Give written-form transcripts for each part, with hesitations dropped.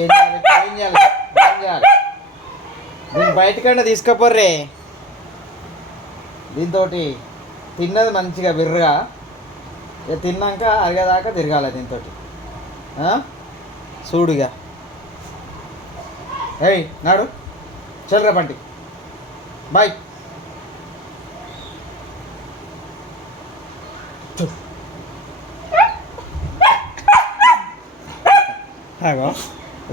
ఏం చేయాలి ఏం చేయాలి ఏం చేయాలి దీన్ని బయటకన్నా తీసుకుపోర్రే. దీంతో తిన్నది మంచిగా బిర్రగా తిన్నాక అరిగేదాకా తిరగాలి దీంతో. చూడుగా ఏయ్ నాడు చల్రా బంటి బాయ్.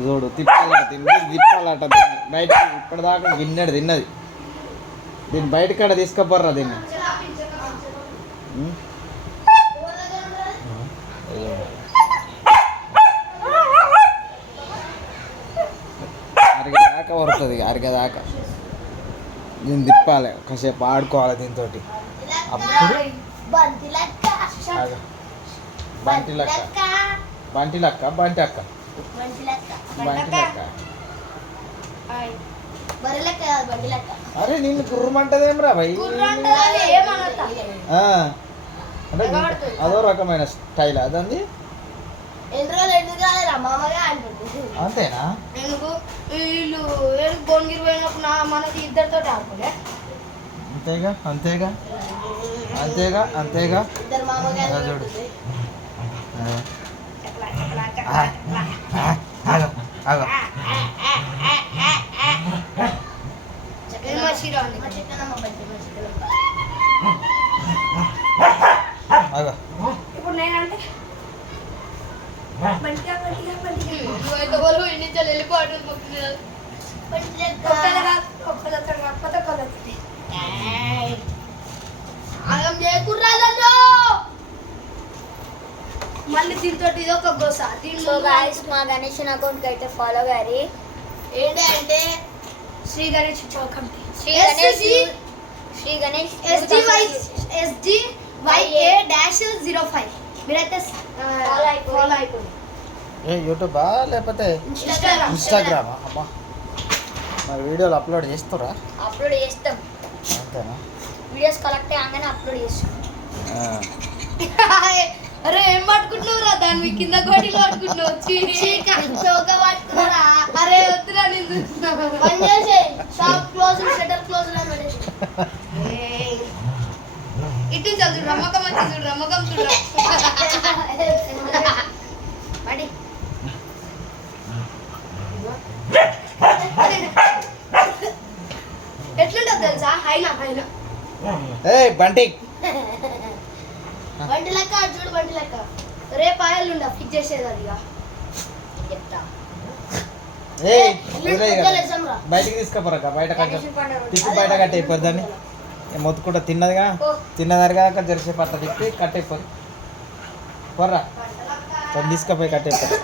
చూడు తిప్పాలట తిప్పాలట బయటకి ఇప్పటిదాకా గిన్నెడు తిన్నది. దీన్ని బయటకాడ తీసుకుపోర్రా దీన్ని. అరిగేదాకా వరుతుంది అరిగేదాకా దీన్ని తిప్పాలి కాసేపు ఆడుకోవాలి దీంతో. అప్పుడు బంటి లక్క బంటి లక్క బంటి అక్క బంటి లక్క. అరే నిన్ను గుర్రమంటదేమ్రా భయ్. అంటే అదో రకమైన స్టైల్ అదండి. అంతేనా? అంతేగా అంతేగా అంతేగా అంతేగా చూడు. ఇప్పుడు నేనంటే మళ్ళీ దీంతో ఇది ఒక గోస. సో గైస్ మా గణేష్ అకౌంట్ అయితే ఫాలో గారి ఏంటంటే శ్రీ గణేష్ చౌకంటి శ్రీ గణేష్ SDYA-05 మీరైతే ఫాలో అయిపోయింది. యూట్యూబా లేకపోతే ఇన్స్టాగ్రామా? అమ్మా మరి వీడియోలు అప్లోడ్ చేస్తారా? అప్లోడ్ చేస్తాం. అంతేనా? వీడియోస్ కలెక్ట్ అయ్యాగానే అప్లోడ్ చేస్తాం. అరే ఏం పట్టుకుంటున్నావురా? దాన్ని కింద కోటిలో పట్టుకుంటున్నావు. అరే వద్దురా నేను ఇటు చదువు రమ్మకం వచ్చి చూడు రమ్మకం చూడు. ఎట్లుంటుంది తెలుసా? హైనా బంటి బండి లెక్క చూడు బండి లెక్క. రేపు ఆయిల్ ఫిట్ చేసేది అది చెప్తా. బయటికి తీసుకుపోరా బయట తిప్పి బయట కట్టేయిపోరు దాన్ని. మొత్తుకుంటా తిన్నదిగా తిన్నదరిగాక జరిసేపు అట్లా తిప్పి కట్టేయిపోరు. పోర్రా దాన్ని తీసుకుపోయి కట్టేయిపోరు.